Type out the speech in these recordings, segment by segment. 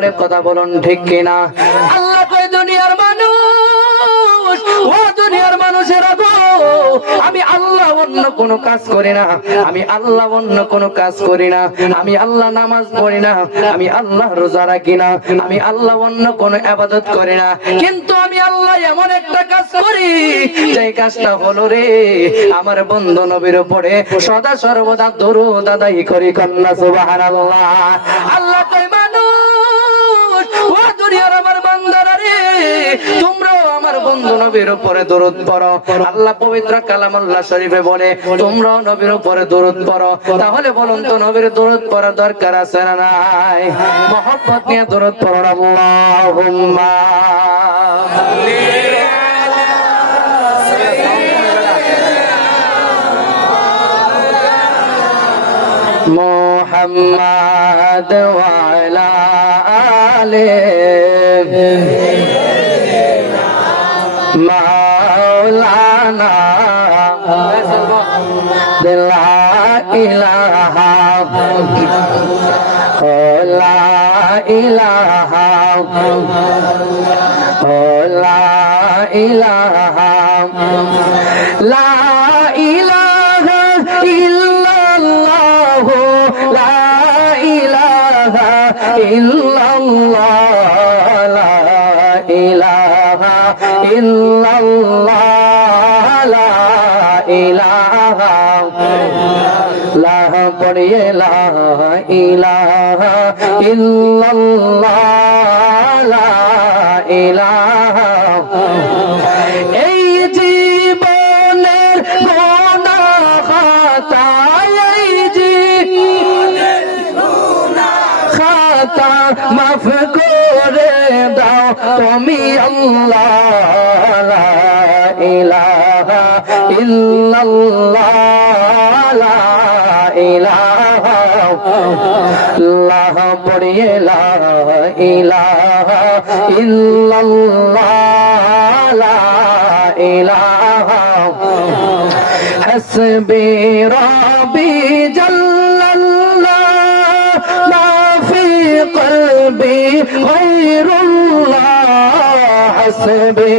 পড়ে কথা বলুন, ঠিক কিনা? আল্লাহ কয়, দুনিয়ার মানুষ, ও দুনিয়ার মানুষেরা গো আমি আল্লাহ অন্য কোনো কাজ করি না। আমি আল্লাহ অন্য কোনো কাজ করি না। আমি আল্লাহ নামাজ পড়ি না। আমি আল্লাহ রোজা রাখি না। আমি আল্লাহ অন্য কোনো আবাদত করি না। কিন্তু আমি আল্লাহ এমন একটা কাজ করি, যে কাজটা হলো রে, আমার বন্ধু নবীর উপরে সদা সর্বদা দরুদ আদায় করি কন্যা, সুবহানাল্লাহ। আল্লাহ কই তোমরাও আমার বন্ধু নবীর উপরে দরুদ পড়ো আল্লাহ পবিত্র কালামুল্লাহ শরীফে বলে তোমরাও নবীর উপরে দরুদ পড়ো তাহলে বলুন তো নবীর দরুদ পড়া দরকার আছে না নাই মহব্বত নিয়ে দরুদ পড়ো আল্লাহুম্মা محمد وعلى آله মাওলানা। লা ইলাহা লা ইলাহা লা ইলাহা লা ইলাহা ইল্লাল্লাহ। লা ইলাহা ইল্লাল্লাহ। ইল্লাল্লাহ, লা ইলাহা লাহ পড়িয়ে লা ইলাহা ইল্লাল্লাহ, লা ইলাহা এই জীবনের গোনা খাতা মাফ করে আমি আল্লাহ ইলাহা ইল্লাল্লাহ ইলাহা আল্লাহ পড়িয়ে লা ইলাহা ইল্লাল্লাহ, লা ইলাহা হাসবি রাব্বি জাল্লাল্লাহ আসবে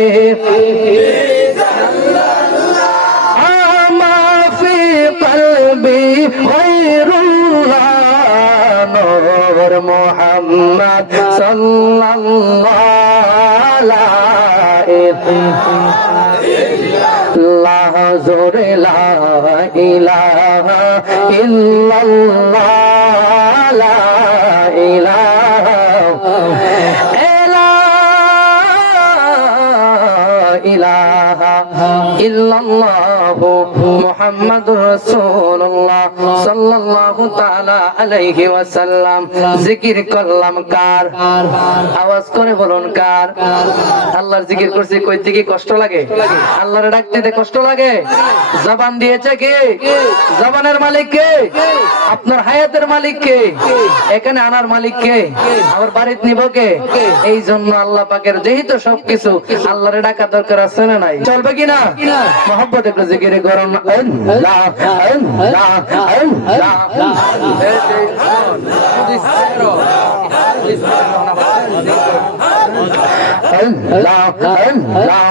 আমাফি কলবি খৈরুল্লাহ নূর মুহাম্মদ সাল্লাল্লাহু আলাইহি জোরে লা ইলাহা ইল্লাল্লাহ লা ইলাহা ইল্লাল্লাহু। জবান দিয়েছে জবানের মালিক কে? আপনার হায়াতের মালিক কে? এখানে আনার মালিক কে? আমার বাড়িতে নিব কে? এই জন্য আল্লাহ পাকের যেহেতু সবকিছু আল্লাহরে ডাকা দরকার আছে না নাই? চলবে কি না মোহাম্মত একটু জিকির করুন আল্লাহ আল্লাহ আল্লাহ আল্লাহ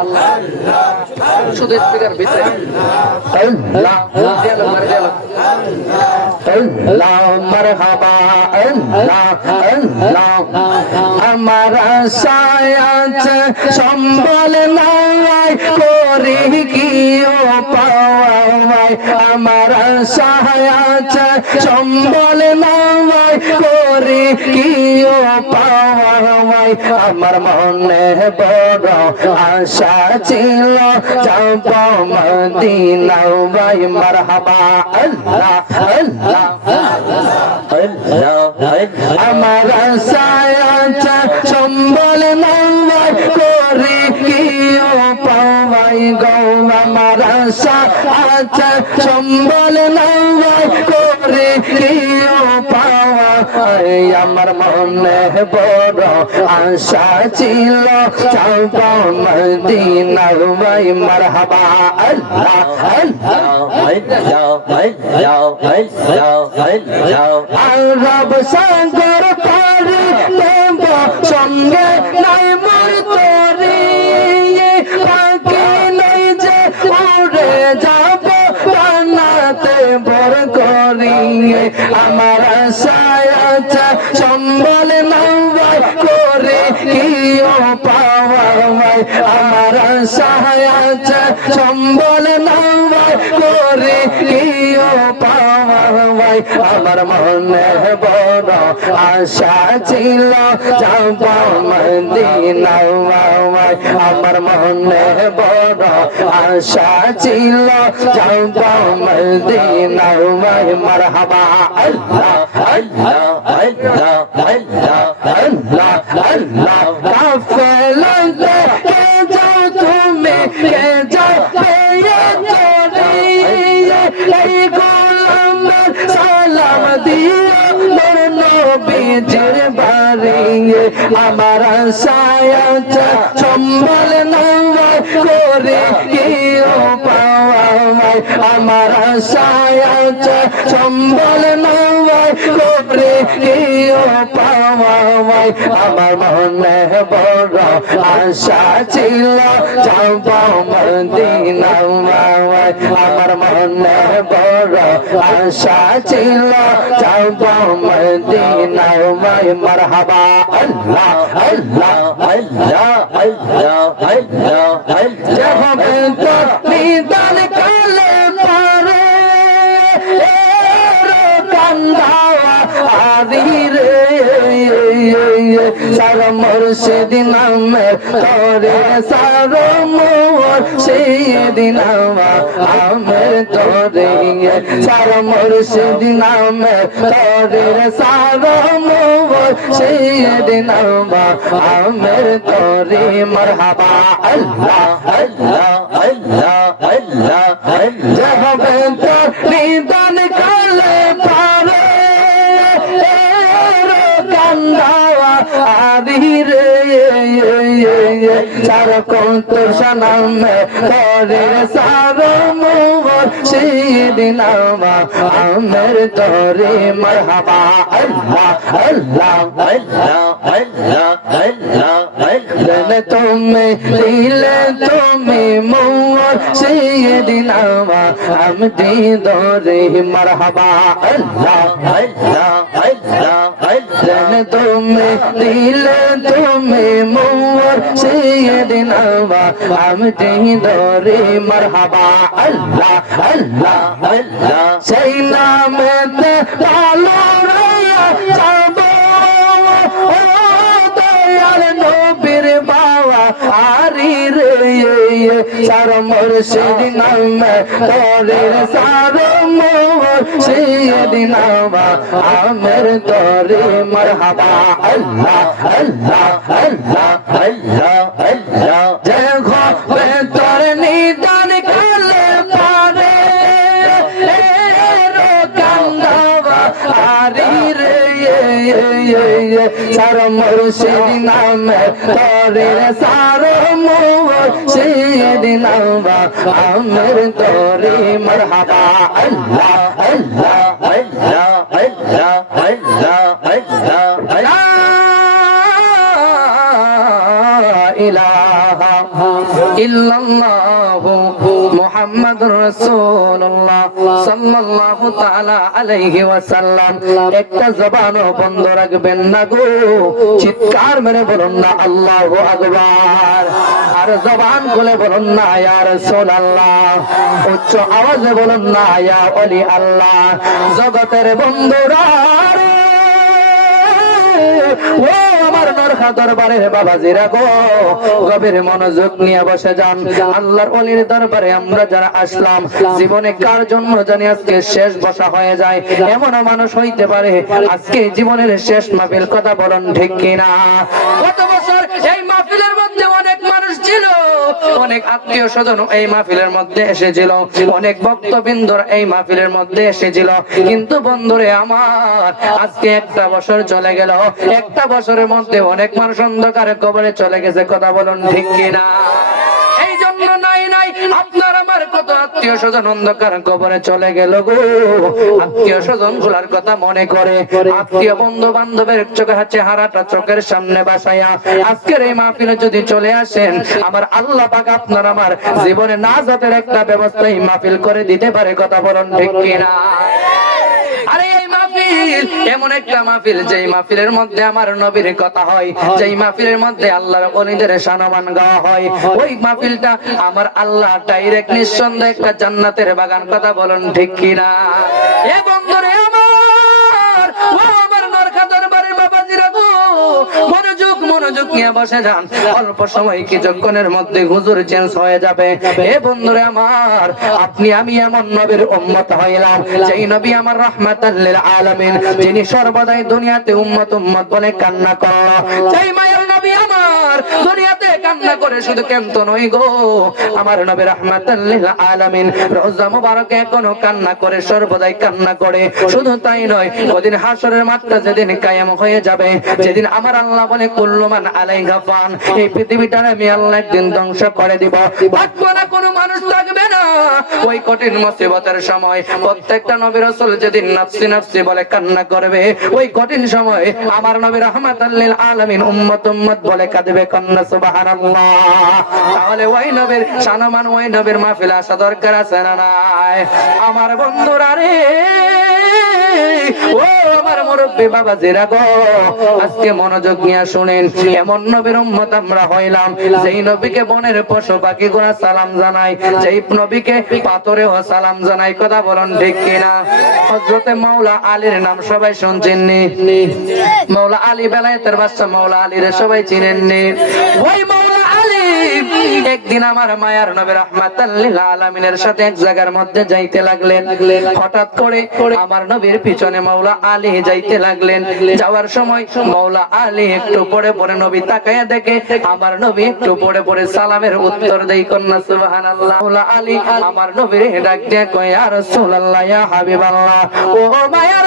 আল্লাহ শুধু স্পিকার ভিতরে আল্লাহ আল্লাহ মারহাবা আল্লাহ আল্লাহ। আমার আশায়াত সম্বল নাই করি কি আমার আশায়াত সম্বল নাই করি কি পাওয়াই আমার মনে বড় আশা ছিল, যাব মদিনা ভাই, মারহাবা আমার আশায়াত আশা আছে, সম্বল নাই করে কি ও পাওয়াই আমার মনে বড় আশা ছিল যাব মদিনা ভাই মারহাবা। আল্লাহ আরব সাগর পার সঙ্গে নাই মোর আমার মনে বড় আশা ছিল, যাব মদিনা আমার মনে বড় আশা ছিল, যাব মদিনা মারহাবা, আল্লাহ আল্লাহ আল্লাহ আল্লাহ আল্লাহ আল্লাহ। কাফেলাতে সালাম দিয়ে মোর নবীজির বাড়ি আমার সায়া সম্বল নয় করে পাওয়া আমার সায়া সম্বল নয় করে কেউ পাওয়া আমার মনে বড় আশা ছিল যাব মদিনা আমার মনে বড় আশা ছিল যাব মদিনা মারহাবা আল্লাহ আল্লাহ আল্লাহ আল্লাহ আল্লাহ আল্লাহ। হবে তো নিদান সার মুর্শিদ নামে তোরে সার মোর সেদিন আমের তোরে সার মুর্শিদ নামে তোরে সার মোর সেদিন আমের তোরে মরহাবা, আল্লাহ আল্লাহ আল্লাহ আল্লাহ। আল্লাহ হবে তো সার কন্ত সনামে তোরে সার মোর সেদিন আমের তোরে মরহাবা। আল্লাহ আল্লাহ আল্লাহ আল্লাহ আল্লাহ। আল্লাহ তুমি, দিলে তুমি মোর সেদিন আমদি দরে মরহাবা। আল্লাহ আল্লাহ আল্লাহ। আল্লাহ তুমি দিলে তুমি মোর সেদিন আমদি দরে মরহাবা আল্লাহ আল্লাহ আল্লাহ সেই নামেতে ভালো রাইয়া সার মুর্শিদ নামে তোরে সার মোর সেদিন আমের তোরে মরহাবা, আল্লাহ আল্লাহ আল্লাহ আল্লাহ আল্লাহ। জয় ঘরে তোর নিদান কালে পারে কান্দাবা আরি রে সার মুর্শিদ নামে তোরে সার মোর সেদিন আমের তোরে মরহাবা। আল্লাহ আল্লাহ আল্লাহ আল্লাহ আল্লাহ আল্লাহ। আল্লাহ ইলাহা ইল্লাল্লাহু। একটা জবানও বন্ধ রাখবেন না গো। চিৎকার মেরে বলুন না আর জবান বলুন না উচ্চ আওয়াজে বলুন না আল্লাহ। জগতের বন্ধুরা জীবনে কার জন্য জানি আজকে শেষ বসা হয়ে যায়? এমন মানুষ হইতে পারে, আজকে জীবনের শেষ মাহফিল কথা বলন ঠিক কিনা? কত বছর এই মাহফিলের মধ্যে অনেক মানুষ ছিল। অনেক আত্মীয় স্বজন এই মাহফিলের মধ্যে এসেছিল। অনেক ভক্তবৃন্দর এই মাহফিলের মধ্যে এসেছিল। কিন্তু বন্ধুরে আমার, আজকে একটা বছর চলে গেল। একটা বছরের মধ্যে অনেক মানুষ অন্ধকারে কবরে চলে গেছে, কথা বলুন ঠিক কিনা? এই জন্য নাই নাই। আপনার আমার কত আত্মীয় স্বজন অন্ধকার কবরে চলে গেল গো। আত্মীয় স্বজনগুলার কথা মনে করে। আত্মীয় বন্ধু বান্ধবের চোখে চেহারাটা চোখের সামনে বাসায়া। আজকের এই মাহফিলে যদি চলে আসেন, আমার আল্লাহ পাক আপনার আমার জীবনে নাজাতের একটা ব্যবস্থা এই মাহফিল করে দিতে পারে, কথা বলুন ঠিক কিনা? আরে মাহফিল। এমন একটা মাহফিল, যেই মাহফিলের মধ্যে আমার নবীর কথা হয়, যেই মাহফিলের মধ্যে আল্লাহর অলিদের সম্মান গাওয়া হয়, ওই মাহফিলটা আমার আল্লাহ ডাইরেক্ট নিঃসন্দেহ একটা জান্নাতের বাগান কথা বলুন ঠিক কিনা? এ বন্ধুরে মনোযোগ নিয়ে বসে যান। অল্প সময় কিছুক্ষণের মধ্যে হুজুর চেঞ্জ হয়ে যাবে। এ বন্ধুরে আমার, আপনি আমি এমন নবীর উম্মত হইলাম, যেই নবী আমার রহমাতাল লিল আলামিন, যিনি সর্বদাই দুনিয়াতে উম্মত উম্মত বলে কান্না করল যেই মায়ের নবী আমার দুনিয়াতে কান্না করে শুধু কেমত নই গো। আমার নবী লিল আলামিন রোজা মুবারকে এখনও কান্না করে, সর্বদাই কান্না করে। শুধু তাই নয়, ওদিন হাসরের মাঠটা যেদিন কায়েম হয়ে যাবে, যেদিন আমার আল্লাহ বলে কুল্লুমান আলাইহা ফান এই পৃথিবীটার আমি আল্লাহ একদিন ধ্বংস করে দিব। থাকব না, কোনো মানুষ থাকবে ওই কঠিন মুসিবতের সময় প্রত্যেকটা নবী রাসূল যেদিন নাফসি নাফসি বলে কান্না করবে, ওই কঠিন সময় আমার নবী রাহমাতাল্লিল আলামিন, উম্মত উম্মত বলে কাঁদবে কান্না সুবহানাল্লাহ। তাহলে ওই নবীর সানমান, ওই নবীর মাহফিল আসা দরকার আছে না আমার বন্ধুরা রে ও আমার মুরব্বী বাবা জিরা গো, আজকে পশু পাখি গুলা সালাম জানাই, যেই নবীকে পাথরেও সালাম জানাই, কথা বলুন ঠিক কিনা? আলীর নাম সবাই শুনছেন নি মাওলা আলী বেলায়েতের বাদশা মাওলা আলীর সবাই চিনেন ওই মাওলা একদিন আমার মায়ার নবী রহমাতাল লিল আলামিনের সাথে এক জায়গার মধ্যে যাইতে লাগলেন। হঠাৎ করে আমার নবীর পিছনে মাওলা আলী যাইতে লাগলেন। যাওয়ার সময় মাওলা আলী একটু পরে পরে নবী তাকায়া দেখে আমার নবী একটু পরে পরে সালামের উত্তর দেই কন্যা, সুবহানাল্লাহ। মাওলা আলী আমার নবীর ডাক দিয়া কয়, ইয়া রাসূলুল্লাহ, ইয়া হাবিবাল্লাহ। ও মায়ার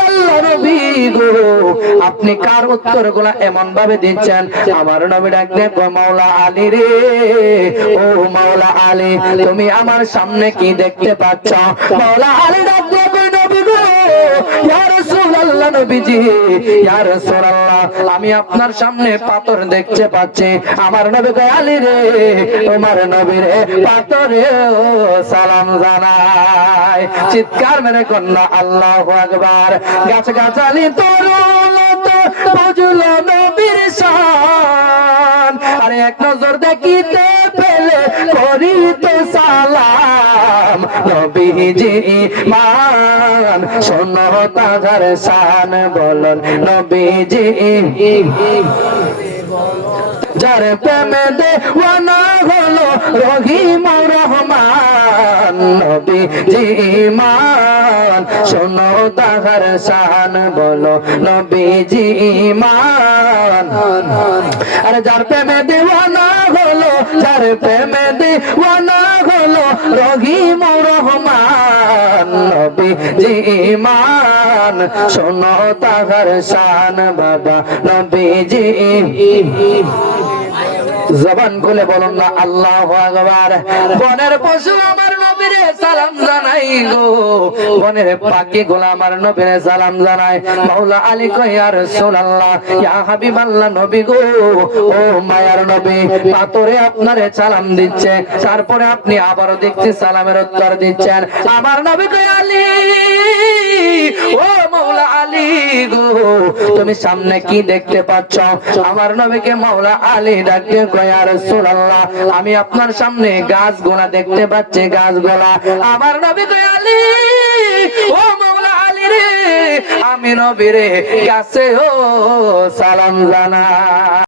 আপনি কার উত্তরগুলা এমন ভাবে দিচ্ছেন? আমার নবী ডাকলে মাওলা আলী রে, ও মাওলা আলী, তুমি আমার সামনে কি দেখতে পাচ্ছ? মাওলা আলী ডাকলে নবী গো রাসূলুল্লাহ নবীজি, ইয়া রাসূলুল্লাহ, আমি আপনার সামনে পাথর দেখতে পাচ্ছি। আমার নবী কয় আলী রে, তোমার নবী রে পাথরে সালাম জানাই। চিৎকার মেরে কন্যা, আল্লাহু আকবার। গাছ গাছালি তরুণ বুঝল নবীর শান। আরে এক নজর দেখিতে পেলে করিতে সালাম নবীজি মান শোনো তাহার শান বলন নবীজি যার প্রেমে দেওয়ানা হলো রহিম রহমান। নবী জিমান শোনো তাহার শান বলো নবী জিমান আরে যার প্রেমে দেওয়ানা হলো, যার প্রেমে দেওয়ানা হলো রহিম রহমান। নবী জিমান শোনো তাহার শান বাবা নবী জি জবান খুলে বলুন না আল্লাহ ভগবান বনের পশু আমার সালাম জানাই গো। বনের পাখি গুলো আমার নবীরে সালাম জানাই। মাওলা আলী আর রাসূলুল্লাহ, ইয়া হাবিবাল্লাহ নবী গো, ও মায়ার নবী, পাথরে আপনারে সালাম দিচ্ছে, তারপরে আপনি আবারও দেখছি সালামের উত্তর দিচ্ছেন। আমার নবী কই আলী, ও মাওলা আলী গো, তুমি সামনে কি দেখতে পাচ্ছ? আমার নবীকে মাওলা আলী ডাকে কয় রাসূলুল্লাহ, আমি আপনার সামনে গাছ গাছগুলা দেখতে পাচ্ছি গাছ গাছগুলা আমার নবী দয়ালি ও মাওলা আলী রে আমি নবী রে গাছে ও সালাম জানা